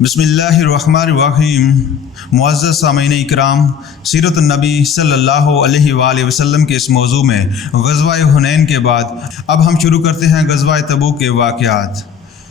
بسم اللہ الرحمن الرحیم۔ معزز سامعین اکرام، سیرت النبی صلی اللہ علیہ وآلہ وسلم کے اس موضوع میں غزوہ حنین کے بعد اب ہم شروع کرتے ہیں غزوہ تبوک کے واقعات۔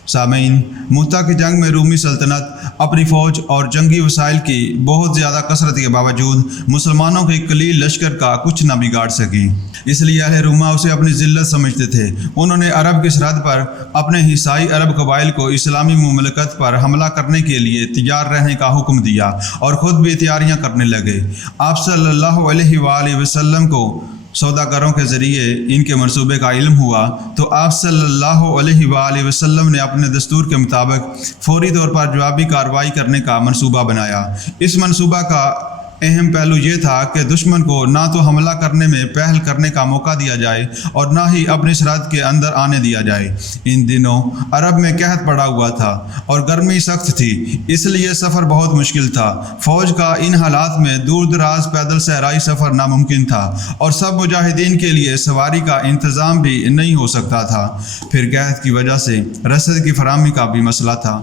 سامعین، مؤتہ کی جنگ میں رومی سلطنت اپنی فوج اور جنگی وسائل کی بہت زیادہ کثرت کے باوجود مسلمانوں کے قلیل لشکر کا کچھ نہ بگاڑ سکی۔ اس لیے اہل روما اسے اپنی ذلت سمجھتے تھے۔ انہوں نے عرب کی سرحد پر اپنے حصائی عرب قبائل کو اسلامی مملکت پر حملہ کرنے کے لیے تیار رہنے کا حکم دیا اور خود بھی تیاریاں کرنے لگے۔ آپ صلی اللہ علیہ وآلہ وسلم کو سوداگروں کے ذریعے ان کے منصوبے کا علم ہوا تو آپ صلی اللہ علیہ وآلہ وسلم نے اپنے دستور کے مطابق فوری طور پر جوابی کارروائی کرنے کا منصوبہ بنایا۔ اس منصوبہ کا اہم پہلو یہ تھا کہ دشمن کو نہ تو حملہ کرنے میں پہل کرنے کا موقع دیا جائے اور نہ ہی اپنی سرحد کے اندر آنے دیا جائے۔ ان دنوں عرب میں قحط پڑا ہوا تھا اور گرمی سخت تھی، اس لیے سفر بہت مشکل تھا۔ فوج کا ان حالات میں دور دراز پیدل صحرائی سفر ناممکن تھا اور سب مجاہدین کے لیے سواری کا انتظام بھی نہیں ہو سکتا تھا۔ پھر قحط کی وجہ سے رسد کی فراہمی کا بھی مسئلہ تھا۔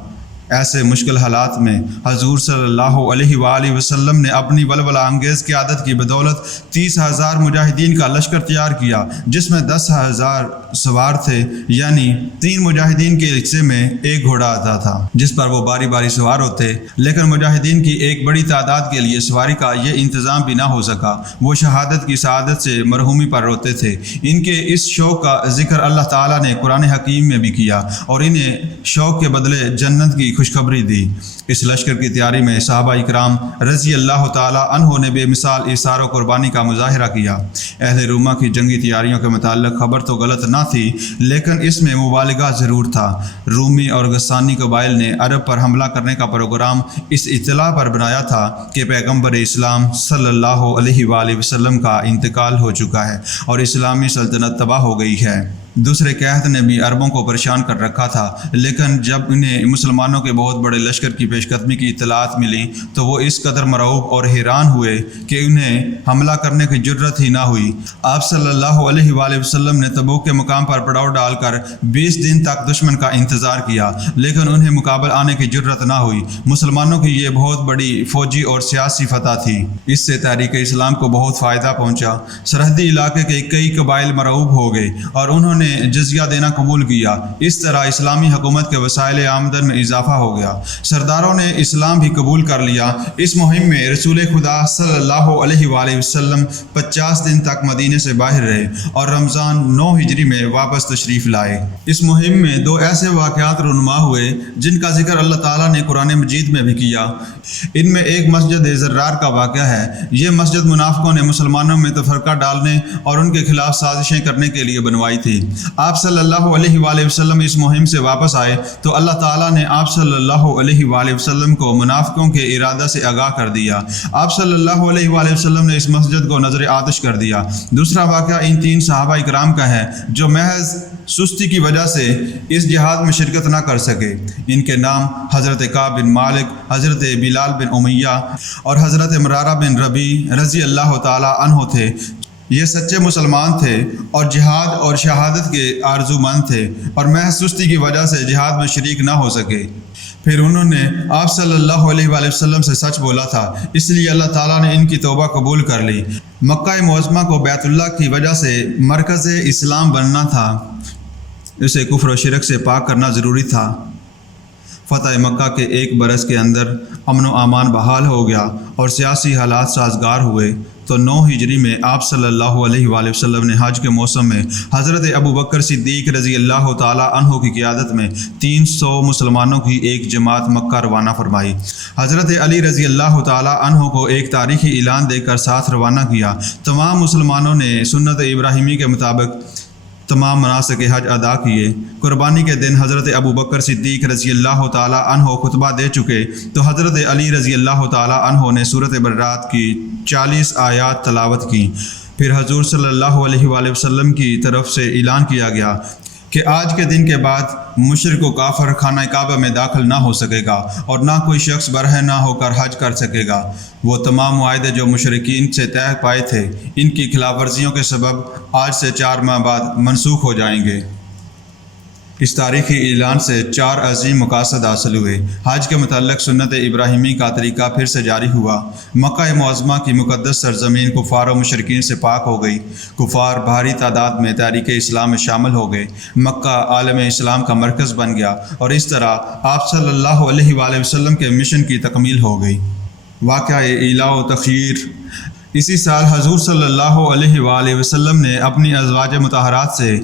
ایسے مشکل حالات میں حضور صلی اللہ علیہ وآلہ وسلم نے اپنی ولولہ انگیز قیادت کی بدولت 30,000 مجاہدین کا لشکر تیار کیا، جس میں 10,000 سوار تھے، یعنی 3 مجاہدین کے حصے میں ایک گھوڑا آتا تھا جس پر وہ باری باری سوار ہوتے، لیکن مجاہدین کی ایک بڑی تعداد کے لیے سواری کا یہ انتظام بھی نہ ہو سکا۔ وہ شہادت کی سعادت سے مرحومی پر روتے تھے۔ ان کے اس شوق کا ذکر اللہ تعالیٰ نے قرآن حکیم میں بھی کیا اور انہیں شوق کے بدلے جنت کی خوشخبری دی۔ اس لشکر کی تیاری میں صحابہ اکرام رضی اللہ تعالیٰ عنہ نے بے مثال ایثار و قربانی کا مظاہرہ کیا۔ اہل روما کی جنگی تیاریوں کے متعلق خبر تو غلط نہ تھی، لیکن اس میں مبالغہ ضرور تھا۔ رومی اور غسانی قبائل نے عرب پر حملہ کرنے کا پروگرام اس اطلاع پر بنایا تھا کہ پیغمبر اسلام صلی اللہ علیہ وآلہ وسلم کا انتقال ہو چکا ہے اور اسلامی سلطنت تباہ ہو گئی ہے۔ دوسرے قحط نے بھی عربوں کو پریشان کر رکھا تھا، لیکن جب انہیں مسلمانوں کے بہت بڑے لشکر کی پیش قدمی کی اطلاعات ملی تو وہ اس قدر مرعوب اور حیران ہوئے کہ انہیں حملہ کرنے کی جرت ہی نہ ہوئی۔ آپ صلی اللہ علیہ وآلہ وسلم نے تبوک کے مقام پر پڑاؤ ڈال کر 20 دن تک دشمن کا انتظار کیا، لیکن انہیں مقابل آنے کی جرت نہ ہوئی۔ مسلمانوں کی یہ بہت بڑی فوجی اور سیاسی فتح تھی۔ اس سے تحریک اسلام کو بہت فائدہ پہنچا۔ سرحدی علاقے کے کئی قبائل مرعوب ہو گئے اور انہوں نے جزیہ دینا قبول کیا۔ اس طرح اسلامی حکومت کے وسائل آمدن میں اضافہ ہو گیا۔ سرداروں نے اسلام بھی قبول کر لیا۔ اس مہم میں رسول خدا صلی اللہ علیہ وآلہ وسلم 50 دن تک مدینے سے باہر رہے اور رمضان 9 ہجری میں واپس تشریف لائے۔ اس مہم میں 2 ایسے واقعات رونما ہوئے جن کا ذکر اللہ تعالیٰ نے قرآن مجید میں بھی کیا۔ ان میں ایک مسجد زرار کا واقعہ ہے۔ یہ مسجد منافقوں نے مسلمانوں میں تفرقہ ڈالنے اور ان کے خلاف سازشیں کرنے کے لیے بنوائی تھی۔ آپ صلی اللہ علیہ وآلہ وسلم اس مہم سے واپس آئے تو اللہ تعالیٰ نے آپ صلی اللہ علیہ وآلہ وسلم کو منافقوں کے ارادہ سے آگاہ کر دیا۔ آپ صلی اللہ علیہ وآلہ وسلم نے اس مسجد کو نظر آتش کر دیا۔ دوسرا واقعہ ان 3 صحابہ اکرام کا ہے جو محض سستی کی وجہ سے اس جہاد میں شرکت نہ کر سکے۔ ان کے نام حضرت کعب بن مالک، حضرت بلال بن امیہ اور حضرت مرارہ بن ربیع رضی اللہ تعالیٰ عنہ تھے۔ یہ سچے مسلمان تھے اور جہاد اور شہادت کے آرزو مند تھے اور محض سستی کی وجہ سے جہاد میں شریک نہ ہو سکے۔ پھر انہوں نے آپ صلی اللہ علیہ وآلہ وسلم سے سچ بولا تھا، اس لیے اللہ تعالیٰ نے ان کی توبہ قبول کر لی۔ مکہ معظمہ کو بیت اللہ کی وجہ سے مرکز اسلام بننا تھا، اسے کفر و شرک سے پاک کرنا ضروری تھا۔ فتح مکہ کے 1 برس کے اندر امن و امان بحال ہو گیا اور سیاسی حالات سازگار ہوئے تو 9 ہجری میں آپ صلی اللہ علیہ وآلہ وسلم نے حج کے موسم میں حضرت ابوبکر صدیق رضی اللہ تعالیٰ عنہ کی قیادت میں 300 مسلمانوں کی ایک جماعت مکہ روانہ فرمائی۔ حضرت علی رضی اللہ تعالیٰ عنہ کو ایک تاریخی اعلان دے کر ساتھ روانہ کیا۔ تمام مسلمانوں نے سنت ابراہیمی کے مطابق تمام مناسک حج ادا کیے۔ قربانی کے دن حضرت ابوبکر صدیق رضی اللہ تعالیٰ عنہ خطبہ دے چکے تو حضرت علی رضی اللہ تعالیٰ عنہ نے سورۃ برات کی 40 آیات تلاوت کی۔ پھر حضور صلی اللہ علیہ وآلہ وسلم کی طرف سے اعلان کیا گیا کہ آج کے دن کے بعد مشرک و کافر خانہ کعبہ میں داخل نہ ہو سکے گا اور نہ کوئی شخص برہنہ نہ ہو کر حج کر سکے گا۔ وہ تمام معاہدے جو مشرکین سے طے پائے تھے ان کی خلاف ورزیوں کے سبب آج سے 4 ماہ بعد منسوخ ہو جائیں گے۔ اس تاریخی اعلان سے 4 عظیم مقاصد حاصل ہوئے۔ حج کے متعلق سنت ابراہیمی کا طریقہ پھر سے جاری ہوا۔ مکہ معظمہ کی مقدس سرزمین کفار و مشرکین سے پاک ہو گئی۔ کفار بھاری تعداد میں تحریک اسلام میں شامل ہو گئے۔ مکہ عالم اسلام کا مرکز بن گیا اور اس طرح آپ صلی اللہ علیہ وآلہ وسلم کے مشن کی تکمیل ہو گئی۔ واقعہ ایلا و تخیر: اسی سال حضور صلی اللہ علیہ وآلہ وسلم نے اپنی ازواج مطہرات سے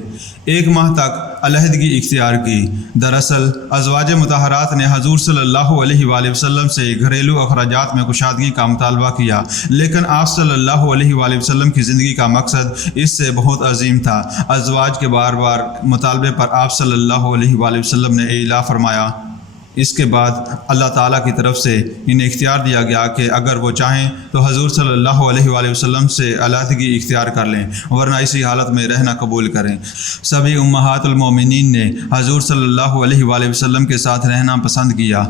1 ماہ تک علیحدگی اختیار کی۔ دراصل ازواج مطہرات نے حضور صلی اللہ علیہ وآلہ وسلم سے گھریلو اخراجات میں کشادگی کا مطالبہ کیا، لیکن آپ صلی اللہ علیہ وآلہ وسلم کی زندگی کا مقصد اس سے بہت عظیم تھا۔ ازواج کے بار بار مطالبے پر آپ صلی اللہ علیہ وآلہ وسلم نے اعلاء فرمایا۔ اس کے بعد اللہ تعالیٰ کی طرف سے انہیں اختیار دیا گیا کہ اگر وہ چاہیں تو حضور صلی اللہ علیہ وآلہ وسلم سے علیحدگی اختیار کر لیں، ورنہ اسی حالت میں رہنا قبول کریں۔ سبھی امہات المومنین نے حضور صلی اللہ علیہ وآلہ وسلم کے ساتھ رہنا پسند کیا۔